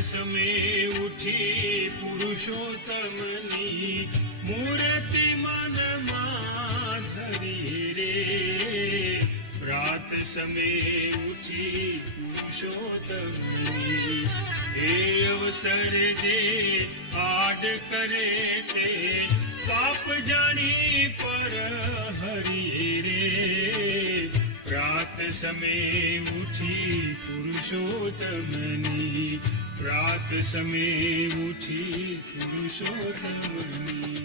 સમે ઉઠી પુરુષોત્તમની મૂર્તિ મનમાં ધરી રે. પ્રાત સમે ઉઠી પુરુષોત્તમની એ અવસર જે આડ કરે તે પાપ જાણી પર હરી રે. પ્રાત સમે ઉઠી પુરુષોત્તમની પ્રાત સમે ઉઠી પુરુષોત્તમની.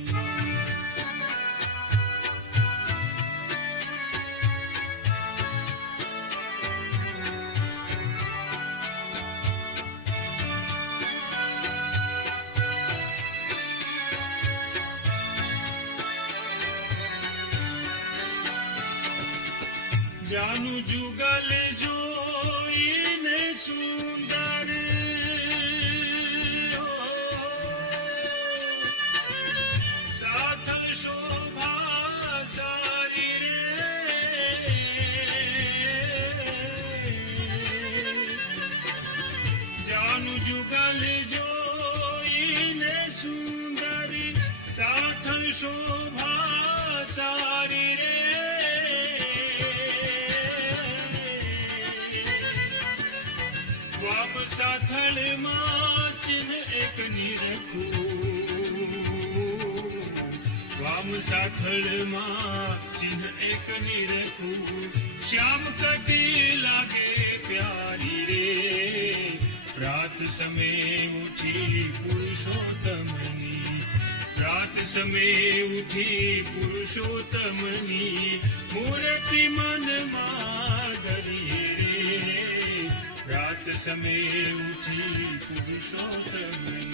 જાનું જુગલ જોઈને સુંદર સાથ શોભા સારી રે. જાનું જુગલ જોઈને સુંદર સાથ શોભા સારી રે. વામ સાથળમાં ચિહ્ન એક નિરખું. વામ સાથળમાં ચિહ્ન એક નિરખું. શ્યામ કટી લાગે પ્યારી રે. પ્રાત સમે ઉઠી પુરુષોત્તમની પ્રાત સમે ઉઠી પુરુષોત્તમની મૂર્તિ મનમાં ધરી રે. પ્રાત સમે ઉઠી પુરુષોત્તમની.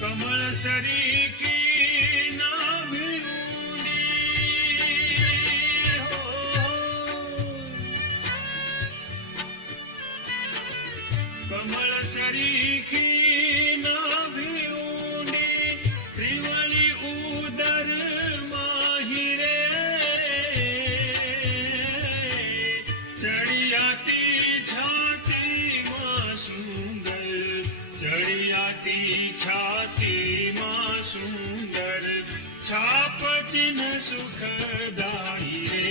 કમળ સરીખી નાભી ઊંડી હો. કમળ સરીખી નાભી ઊંડી ત્રિવળી ઉદર માહી રે. ચડિયાતી છાતીમાં સુંદર ચડિયાતી છાતીમાં સુંદર છાપ ચિહ્ન સુખદાયી રે.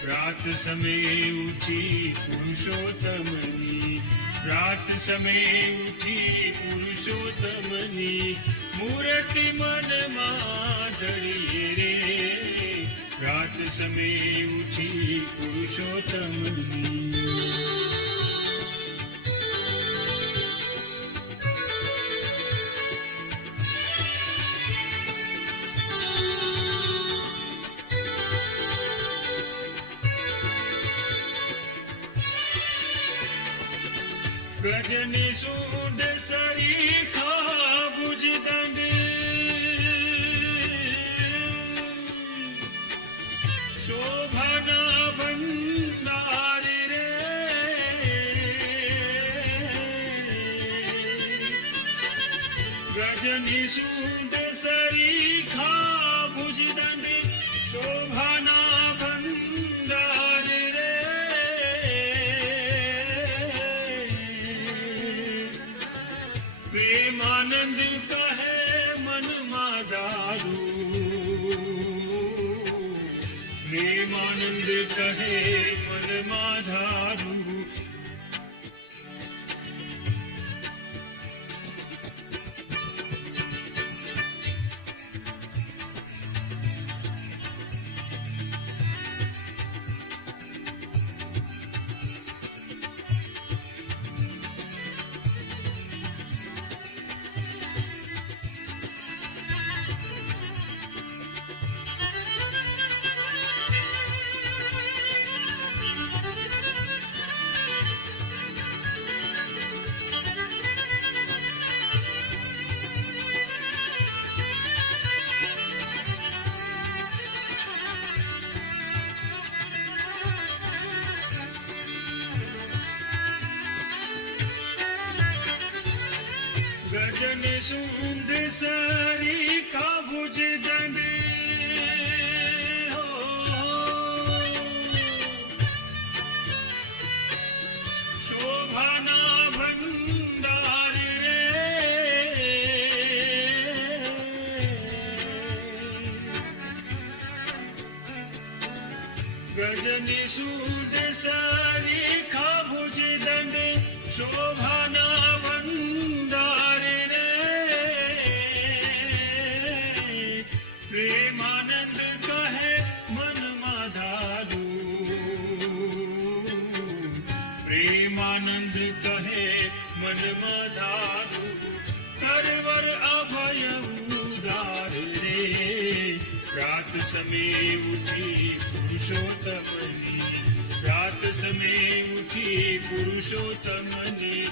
પ્રાત સમે ઉઠી પુરુષોત્તમની પ્રાત સમે ઉઠી પુરુષોત્તમની મૂર્તિ મનમાં ધરી રે. પ્રાત સમે ઉઠી પુરુષોત્તમની. ગજની સૂંઢ સરીખા ભુજદંડ શોભાના ભંડાર રે. ગજની સૂંઢ સરીખા ભુજદંડ શોભાના ભંડાર રે. પ્રેમાનંદ કહે મનમાં દારૂ. પ્રેમાનંદ કહે મનમાં ધારું. ગજની સૂંઢ સરીખા ભુજદંડ શોભાના ભંડાર રે ગજની સૂંઢ સરીખા ભુજદંડ શોભાના ભંડાર રે પ્રેમાનંદ કહે મનમાં ધારું પ્રેમાનંદ કહે મનમાં ધારું કરવર અભય ઉદાર રે રાત સમે ઉઠી પુરુષોત્તમની રાત સમે ઉઠી પુરુષોત્તમની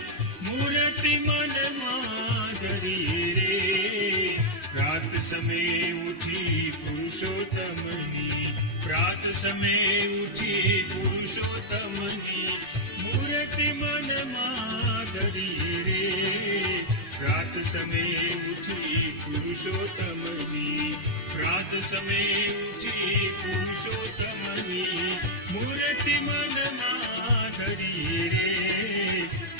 મૂર્તિ મનમાં ધરી રે રાત સમે ઉઠી પુરુષોત્તમની રાત સમે ઉઠી પુરુષોત્તમની મૂર્તિ મનમાં ધરી રે રાત સમે ઉઠી પુરુષોત્તમની રાત સમે ઉઠી પુરુષોત્તમની મૂર્તિ મનમાં ધરી રે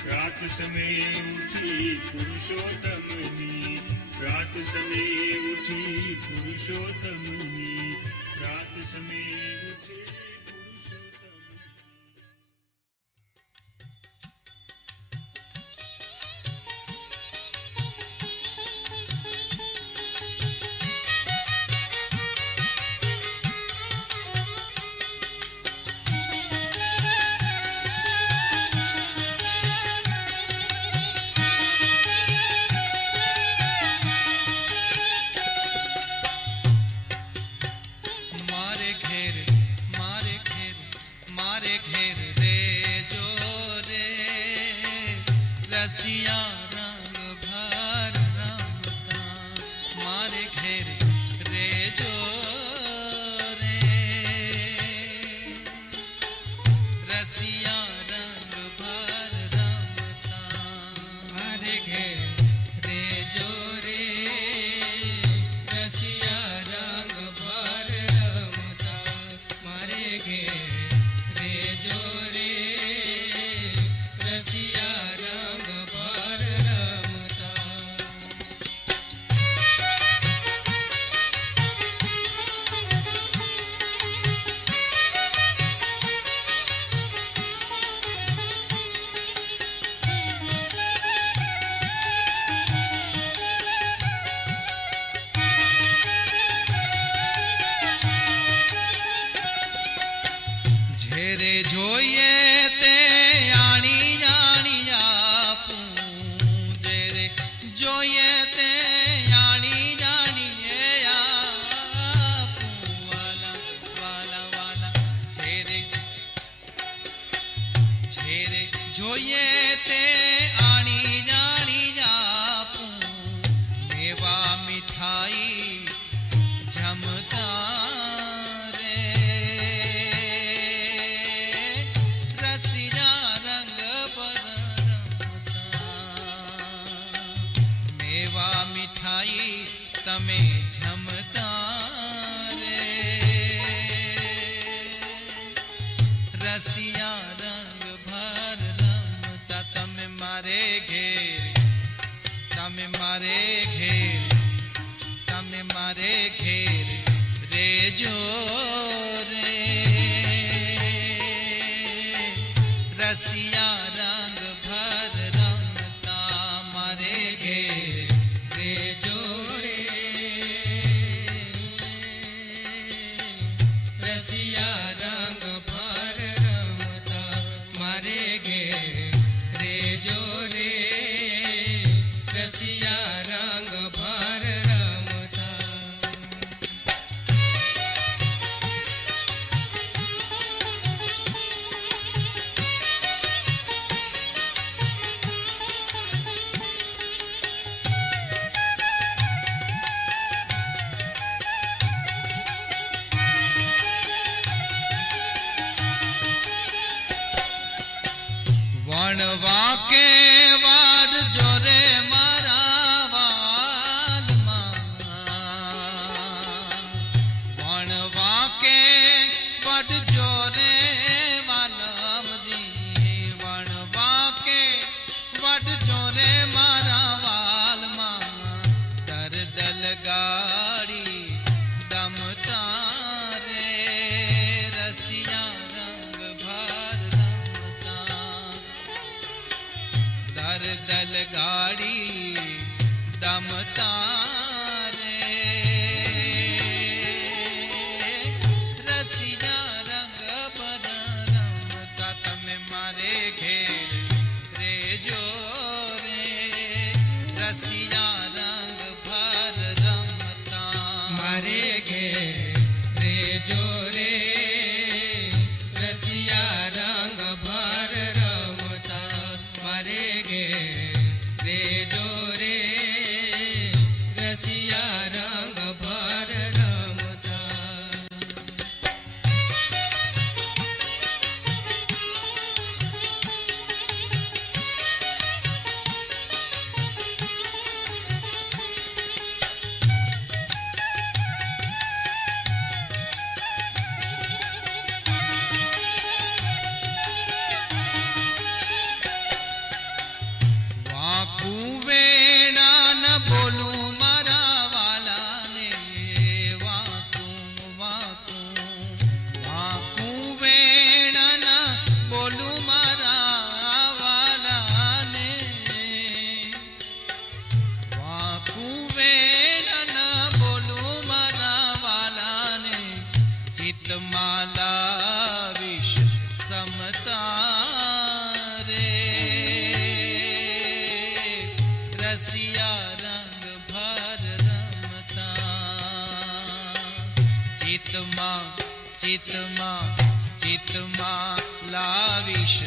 રાત સમે ઉઠી પુરુષોત્તમની રાત સમે ઉઠી પુરુષોત્તમની રાત સમે ઉઠી વાકે વાડ જોરે મારા ઘેર રેજો રે રસિયા રંગ ભર રમતા મારે ઘેર રેજો રે રસિયા રંગ ભર રમતા. વાકું વેણા ન બોલું મારા વાલાને વાકું વાકું વાકું વેણા ન બોલું મારા વાલાને વાકું વેણા ન બોલું મારા વાલાને ચિત્તમાં લાવીશ સમતા રે રસિયા રંગ ભર રમતા ચિત્તમાં ચિત્તમાં ચિત્તમાં લાવીશ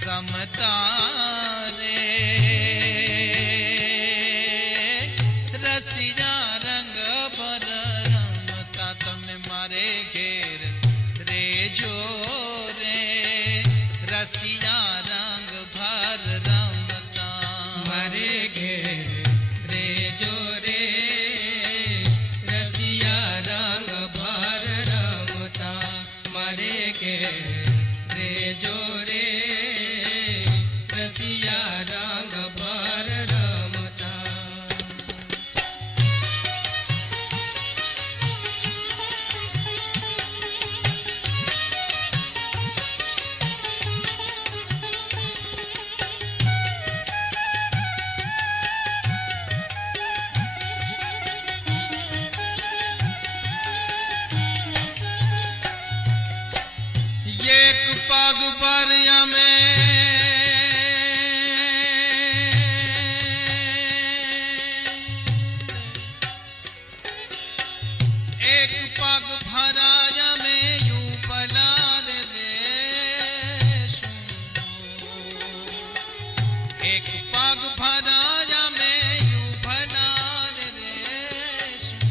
સમતા રે રસિયા રંગ ભર રમતા તમે મારે ઘેર રેજો રે રસિયા રંગ ભર રમતા મારે ઘેર રેજો રે રસિયા રંગ ભર રમતા મારે ઘેર રેજો રે રસિયા રંગ ભર રમતા. એક પગ પર અમે એક પગ ભરાય અમે યુ પલાર દેશું એક પગ ભરાય અમે યુ ભલાર દેશું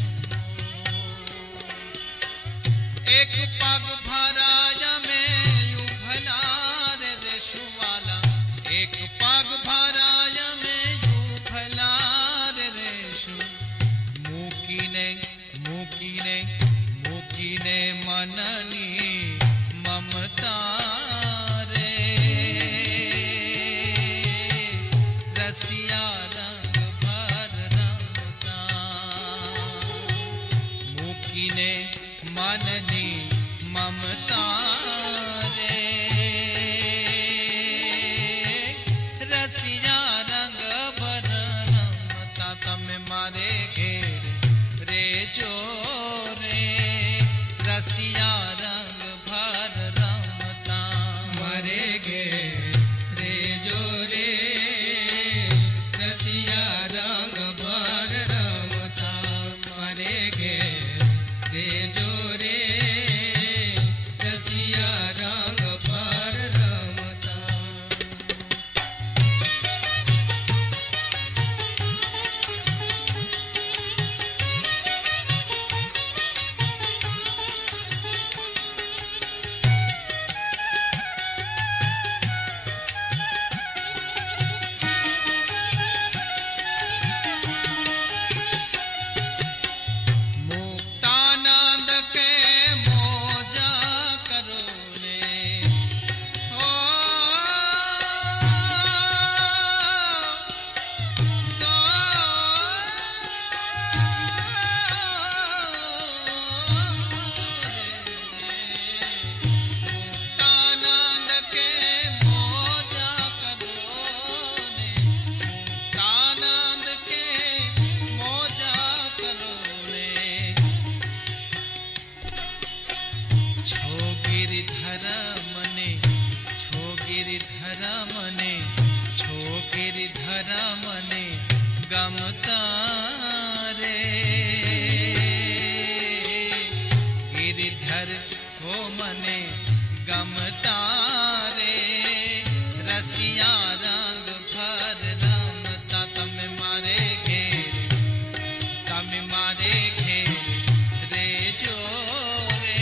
એક પગ ભરાય અમે યુ ભલાર દેશું વાલા એક પગ ભરાય અમે યુ ભલાર દેશું મૂકીને મૂકીને મૂકીને મનની મમતા રે રસિયા રંગ ભર રમતા મૂકીને મનની મમતા રે રસિયા રંગ ભર રમતા તમે મારે ઘેર રેજો રે રસિયા રંગ ભર રમતા મારે ઘેર રેજો રે રસિયા રંગ ભર રમતા મારે ઘેર રેજો રે રસિયા રંગ ભર રમતા. મુક્તાનંદ કે મોજા કરો ને ઓ તો મુક્તાનંદ કે મોજા કરો ને મુક્તાનંદ કે મોજા કરો ને છો ગિરિધર મને છો ગિરિધર મને છો ગિરિધર મને ગમતા રે ગમતા રે રસિયા રંગ ભર રમતા તમે મારે ઘેર રેજો રે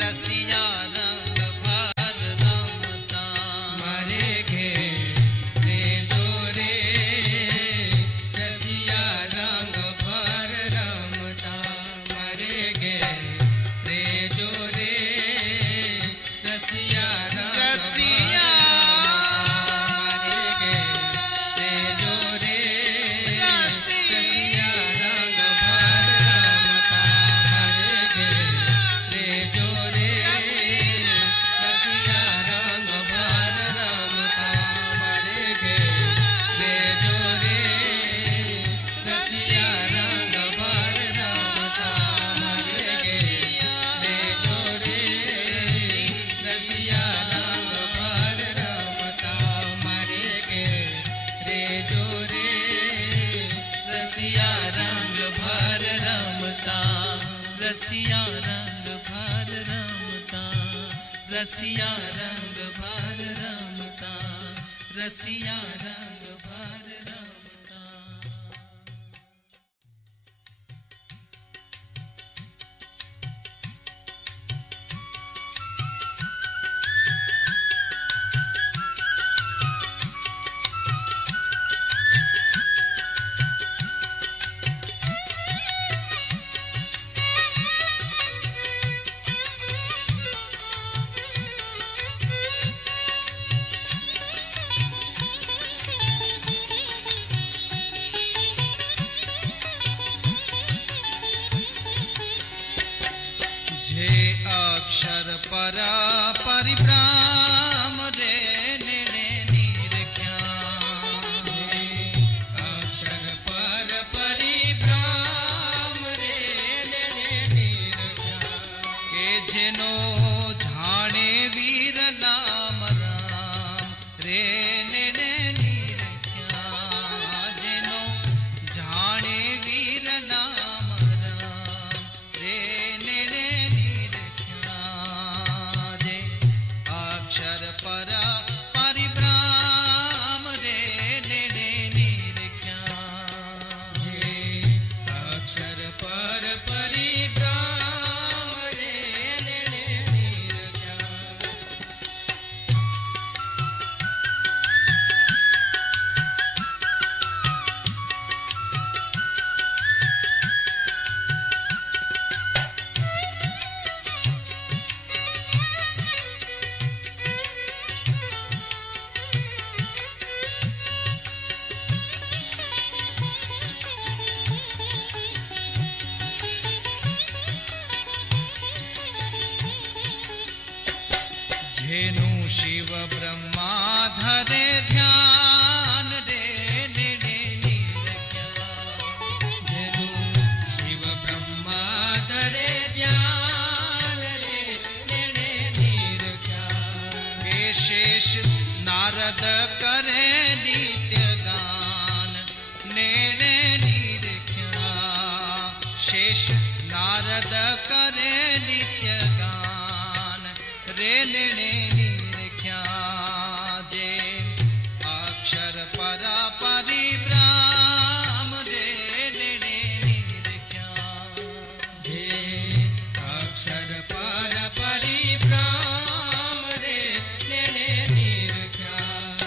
રસિયા રંગ ભર રમતા મારે ઘેર રેજો રે રસિયા રંગ ભર રમતા મારે ઘેર રેજો રે રસિયા રંગ મારે ઘેર રેજો રે રસિયા રંગ ભર રમતા મારે ઘેર રેજો રે રસિયા રંગ ભર રમતા મારે ઘેર રેજો રે રસિયા રંગ ભર રમતા મારે ઘેર રેજો રે રસિયા રંગ ભર રમતા મારે ઘેર રેજો રે રસિયા રંગ ભર રમતા રસિયા રંગ ભર રમતા રસિયા રંગ ભર રમતા રસિયા રંગ ભર રમતા જે અક્ષર પર પરિભ્રમ રે ને નિરખ્યા અક્ષર પર પરિભ્રમ રે નિરખ્યા કે જેનો જાણે વીરલામ રામ રે ને નિરખ્યા જેનો જાણે વીરલામ રામ રે ને નિરખ્યા જે અક્ષર પર પરિભ્રમ રે ને નિરખ્યા જે અક્ષર પર પરિભ્રમ રે નિરખ્યા જેનું શિવ બ્રહ્મા ધરે ધ્યાન રે ને નિરખ્યા જેનું શિવ બ્રહ્મા ધરે ધ્યાન રે નિરખ્યા કે શેષ નારદ કરે નિત્ય ગાન ને નિરખ્યા શેષ નારદ કરે નિત્ય ગાન રે ને નિરખ્યા જે અક્ષર પર પરિભ્રમ રે ને નિરખ્યા જે અક્ષર પર પરિભ્રમ રે નિરખ્યા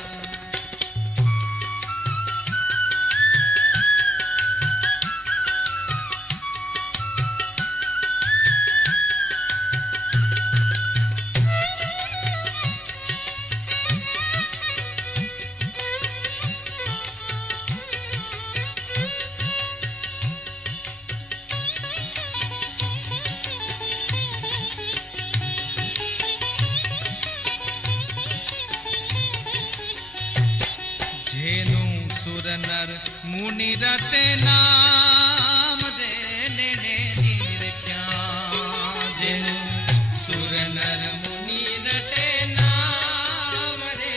જેનું સુર નર મુનિ રતે નામ રે ને નિરખ્યા જેનું સુર નર મુનિ રટે નામ રે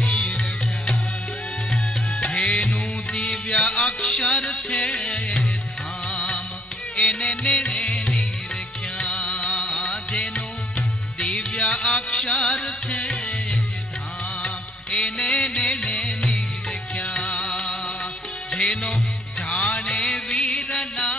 નિરખ્યા જેનું દિવ્ય અક્ષર છે ધામ એને નિરખ્યા જેનું દિવ્ય અક્ષર છે ધામ એને ને નિરખ્યા જેનો જાણે વીરના